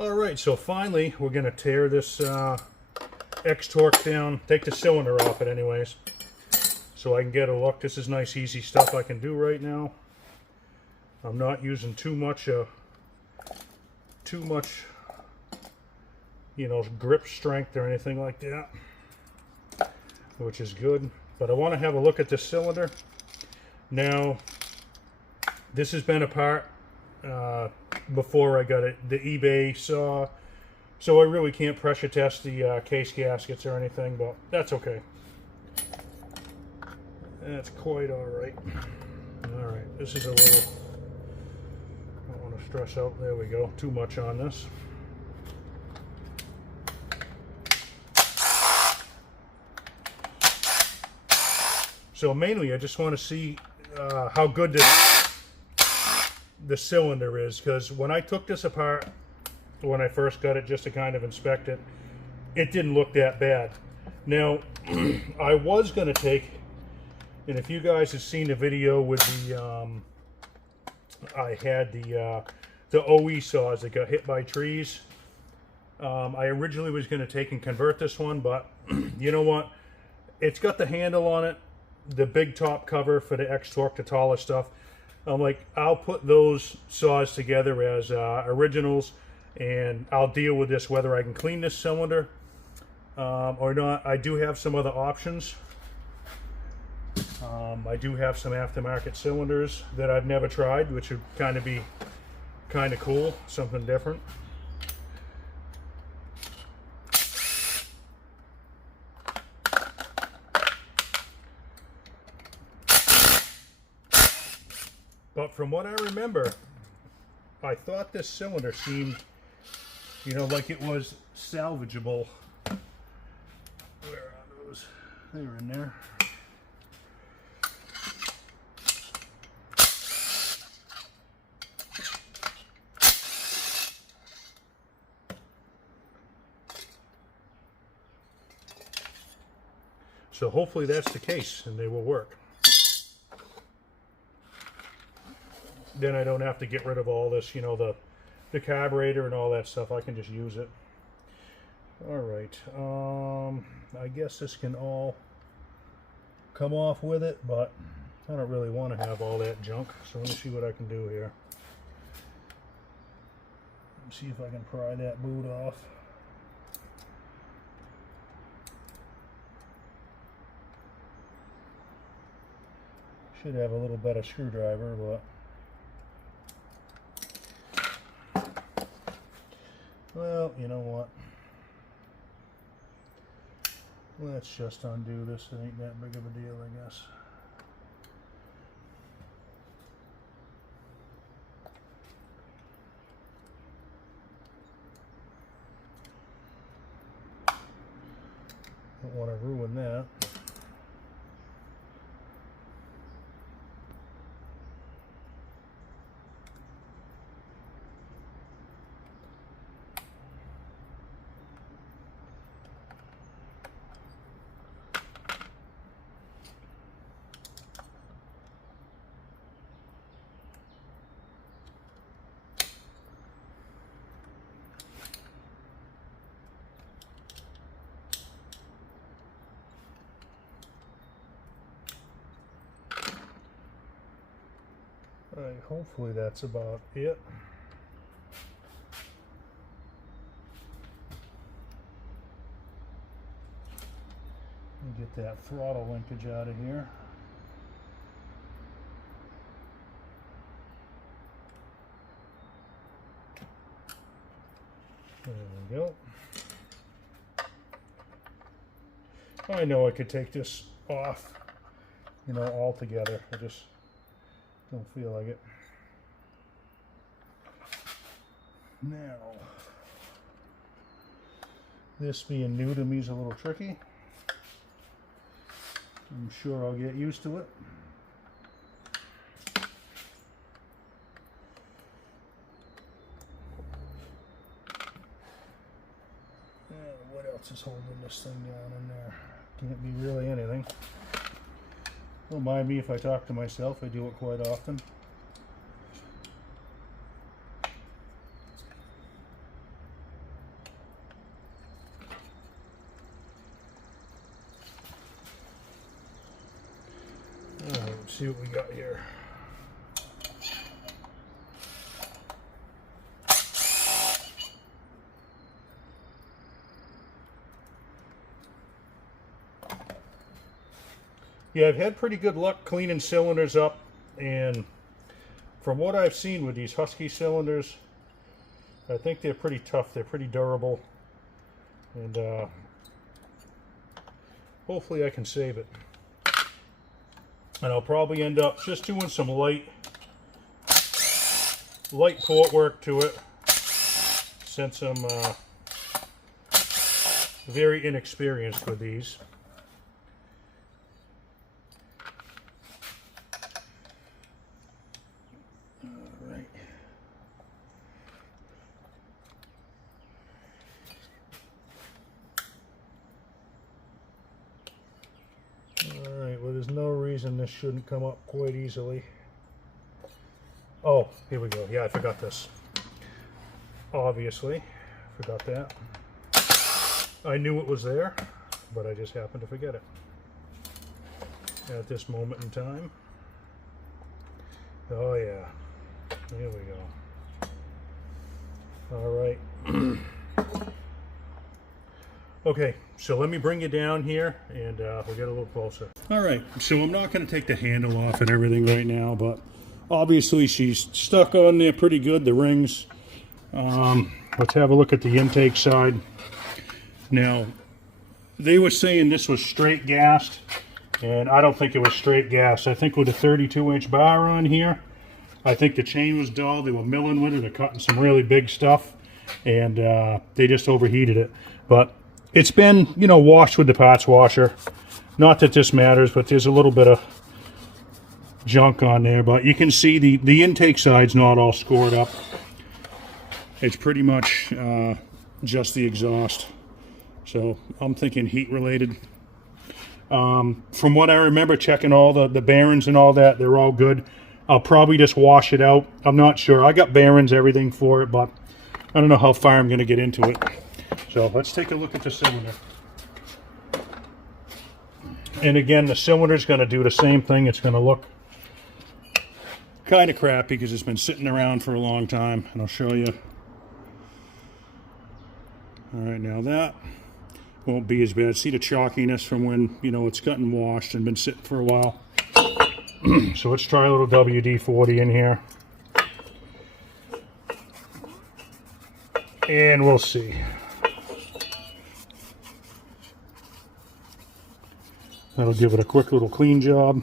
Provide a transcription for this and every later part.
Alright, so finally we're going to tear this X TORQ down, take the cylinder off it anyways, so I can get a look. This is nice easy stuff I can do right now. I'm not using too much you know, grip strength or anything like that, which is good. But I want to have a look at this cylinder. Now, this has been apart before I got the eBay saw, so I really can't pressure test the case gaskets or anything, but that's okay. That's quite alright. Alright, this is a little, I don't want to stress out, there we go, too much on this. So mainly I just want to see how good the cylinder is, because when I took this apart, when I first got it just to kind of inspect it, it didn't look that bad. Now, I was going to take, and if you guys have seen the video with the, I had the OE saws that got hit by trees. I originally was going to take and convert this one, but you know what? It's got the handle on it, the big top cover for the X TORQ, the taller stuff. I'm like, I'll put those saws together as originals, and I'll deal with this whether I can clean this cylinder or not. I do have some other options. I do have some aftermarket cylinders that I've never tried, which would kind of be kind of cool, something different. But from what I remember, I thought this cylinder seemed, you know, like it was salvageable. Where are those? They're in there. So hopefully that's the case and they will work. Then I don't have to get rid of all this, you know, the carburetor and all that stuff. I can just use it. Alright, I guess this can all come off with it, but I don't really want to have all that junk. So let me see what I can do here. Let's see if I can pry that boot off. Should have a little better screwdriver, but well, you know what? Let's just undo this. It ain't that big of a deal, I guess. Don't want to ruin that. Alright, hopefully that's about it. Get that throttle linkage out of here. There we go. I know I could take this off, you know, altogether. I just don't feel like it. Now, this being new to me is a little tricky. I'm sure I'll get used to it. What else is holding this thing down in there? Can't be really anything. Don't mind me if I talk to myself. I do it quite often. Let's see what we got here. Yeah, I've had pretty good luck cleaning cylinders up, and from what I've seen with these Husky cylinders, I think they're pretty tough. They're pretty durable, and hopefully I can save it. And I'll probably end up just doing some light port work to it, since I'm very inexperienced with these. Well, there's no reason this shouldn't come up quite easily. Oh, here we go. Yeah, I forgot this. Obviously, forgot that. I knew it was there, but I just happened to forget it at this moment in time. Oh yeah, here we go. All right. Okay, so let me bring you down here, and we'll get a little closer. All right, so I'm not going to take the handle off and everything right now, but obviously she's stuck on there pretty good, the rings. Let's have a look at the intake side. Now, they were saying this was straight gassed, and I don't think it was straight gassed. I think with a 32-inch bar on here, I think the chain was dull. They were milling with it or cutting some really big stuff, and they just overheated it. But it's been, you know, washed with the parts washer. Not that this matters, but there's a little bit of junk on there. But you can see the intake side's not all scored up. It's pretty much just the exhaust. So I'm thinking heat related. From what I remember checking all the bearings and all that, they're all good. I'll probably just wash it out. I'm not sure. I got bearings, everything for it, but I don't know how far I'm going to get into it. So let's take a look at the cylinder. And again, the cylinder's going to do the same thing. It's going to look kind of crappy because it's been sitting around for a long time. And I'll show you. All right, now that won't be as bad. See the chalkiness from when, you know, it's gotten washed and been sitting for a while. So let's try a little WD-40 in here. And we'll see. That'll give it a quick little clean job.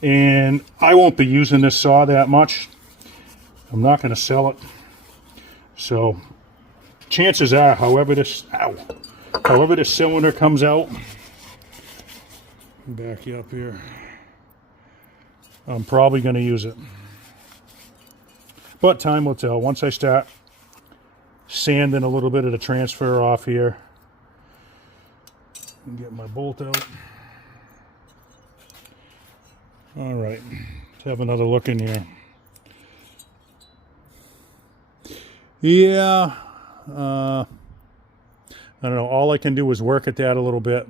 And I won't be using this saw that much. I'm not going to sell it. So chances are, however this cylinder comes out, back you up here, I'm probably going to use it. But time will tell. Once I start sanding a little bit of the transfer off here, and get my bolt out. All right, let's have another look in here. Yeah, I don't know. All I can do is work at that a little bit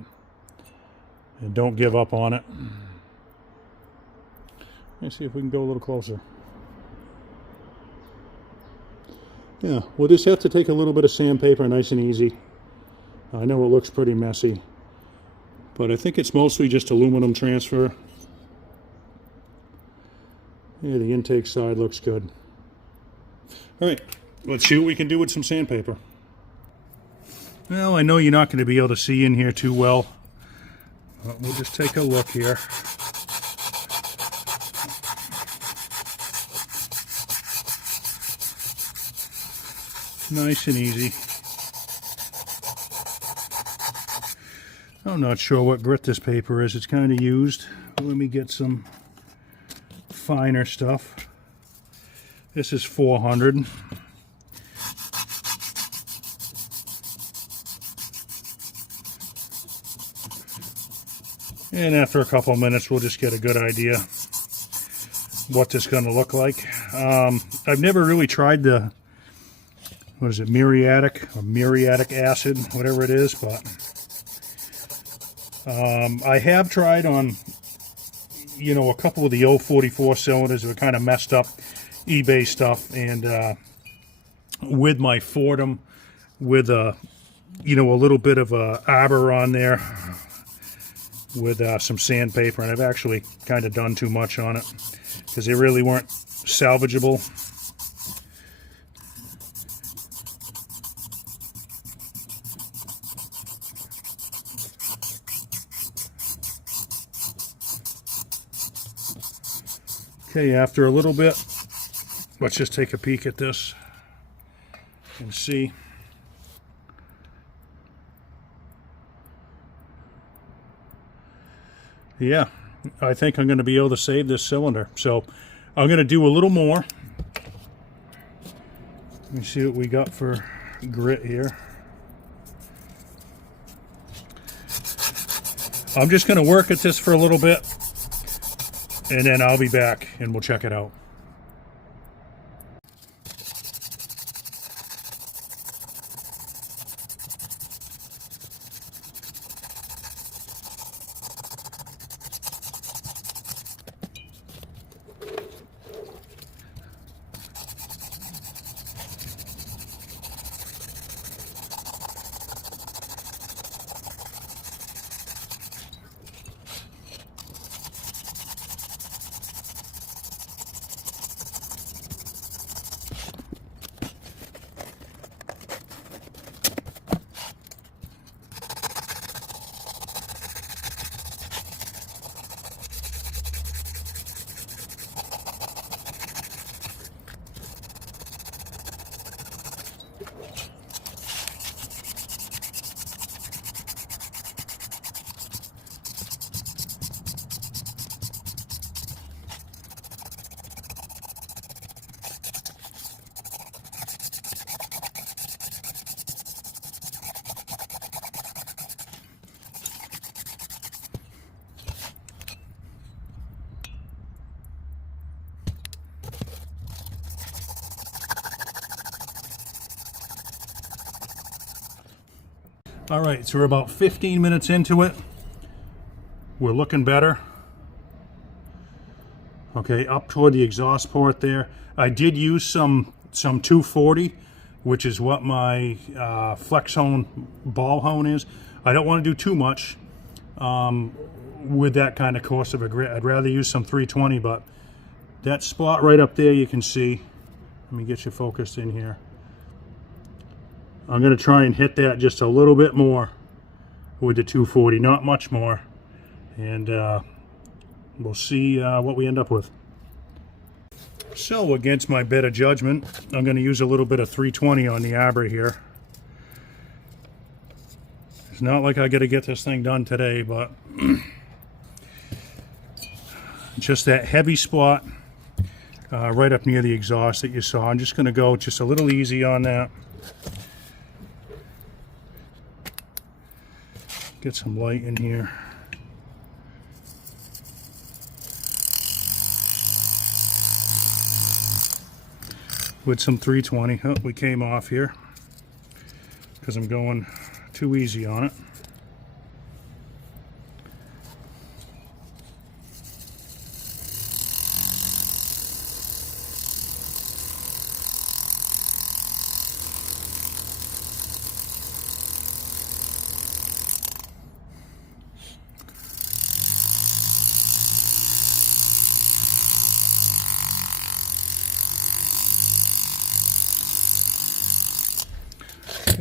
and don't give up on it. Let's see if we can go a little closer. Yeah, we'll just have to take a little bit of sandpaper, nice and easy. I know it looks pretty messy, but I think it's mostly just aluminum transfer. Yeah, the intake side looks good. All right, let's see what we can do with some sandpaper. Well, I know you're not going to be able to see in here too well, but we'll just take a look here. Nice and easy. I'm not sure what grit this paper is. It's kind of used. Let me get some finer stuff. This is 400. And after a couple of minutes, we'll just get a good idea what this is going to look like. I've never really tried the, what is it, muriatic acid, whatever it is, but I have tried on you know, a couple of the old 44 cylinders were kind of messed up, eBay stuff, and with my Fordham, with a, you know, a little bit of a arbor on there, with some sandpaper, and I've actually kind of done too much on it because they really weren't salvageable. Okay, after a little bit, let's just take a peek at this and see. Yeah, I think I'm going to be able to save this cylinder. So I'm going to do a little more. Let me see what we got for grit here. I'm just going to work at this for a little bit, and then I'll be back and we'll check it out. All right, so we're about 15 minutes into it. We're looking better. Okay, up toward the exhaust port there. I did use some 240, which is what my flex hone ball hone is. I don't want to do too much with that kind of coarse of a grit. I'd rather use some 320, but that spot right up there you can see. Let me get you focused in here. I'm going to try and hit that just a little bit more with the 240, not much more. And we'll see what we end up with. So against my better judgment, I'm going to use a little bit of 320 on the arbor here. It's not like I got to get this thing done today, but just that heavy spot right up near the exhaust that you saw. I'm just going to go just a little easy on that. Get some light in here. With some 320. Oh, we came off here because I'm going too easy on it.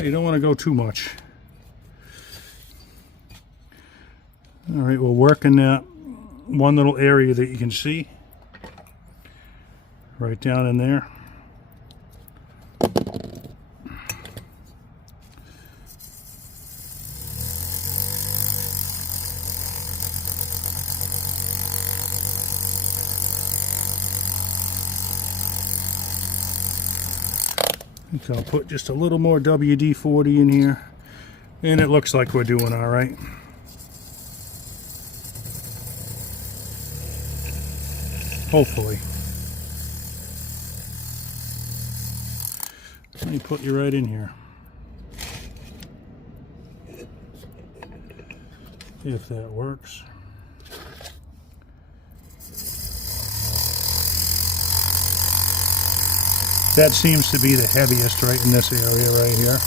You don't want to go too much. All right, we'll work in that one little area that you can see right down in there. So I'll put just a little more WD-40 in here, and it looks like we're doing all right. Hopefully. Let me put you right in here. If that works. That seems to be the heaviest right in this area right here.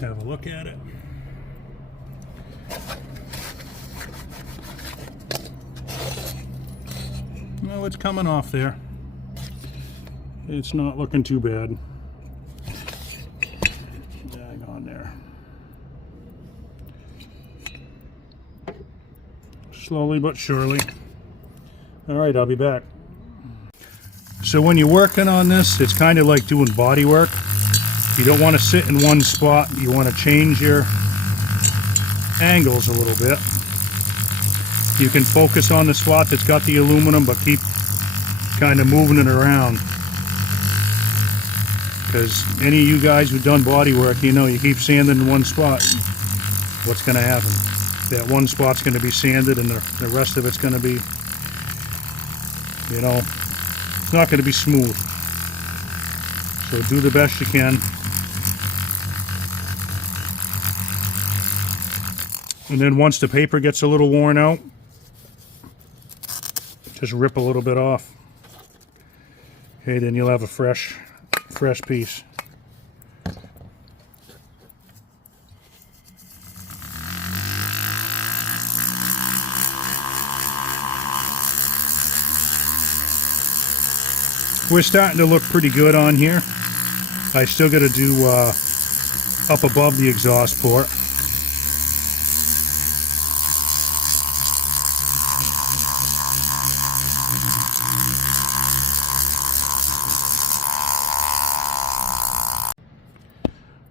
Have a look at it. No, it's coming off there. It's not looking too bad. Hang on there. Slowly but surely. All right, I'll be back. So when you're working on this, it's kind of like doing body work. You don't want to sit in one spot. You want to change your angles a little bit. You can focus on the spot that's got the aluminum, but keep kind of moving it around. Because any of you guys who've done body work, you know, you keep sanding in one spot, what's going to happen? That one spot's going to be sanded and the rest of it's going to be, you know, it's not going to be smooth. So do the best you can. And then once the paper gets a little worn out, just rip a little bit off. Okay, then you'll have a fresh piece. We're starting to look pretty good on here. I still got to do up above the exhaust port.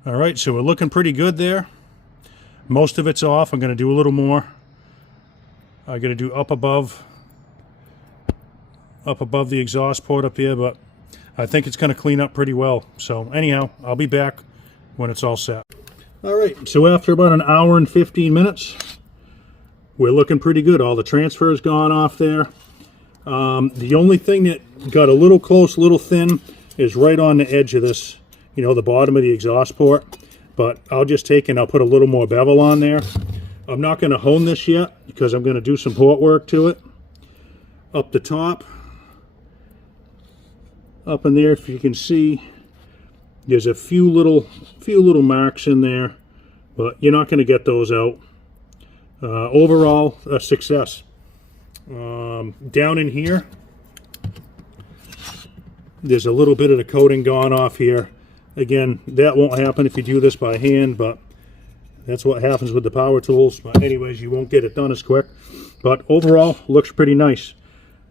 All right, so we're looking pretty good there. Most of it's off. I'm going to do a little more. I'm going to do up above the exhaust port up there, but I think it's going to clean up pretty well. So anyhow, I'll be back when it's all set. All right, so after about an hour and 15 minutes, we're looking pretty good. All the transfer's gone off there. The only thing that got a little close, a little thin, is right on the edge of this, you know, the bottom of the exhaust port. But I'll just take and I'll put a little more bevel on there. I'm not going to hone this yet because I'm going to do some port work to it. Up the top, up in there, if you can see, there's a few little marks in there, but you're not going to get those out. Overall, a success. Down in here, there's a little bit of the coating gone off here. Again, that won't happen if you do this by hand, but that's what happens with the power tools. But anyways, you won't get it done as quick. But overall, looks pretty nice.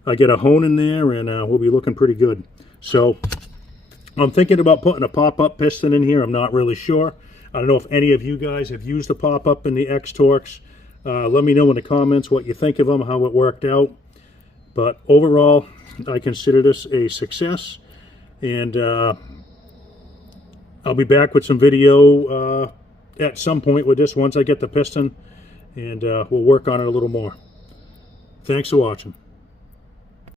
I get a hone in there, and we'll be looking pretty good. So I'm thinking about putting a pop-up piston in here. I'm not really sure. I don't know if any of you guys have used a pop-up in the X TORQs. Let me know in the comments what you think of them, how it worked out. But overall, I consider this a success. And I'll be back with some video at some point with this once I get the piston, and we'll work on it a little more. Thanks for watching.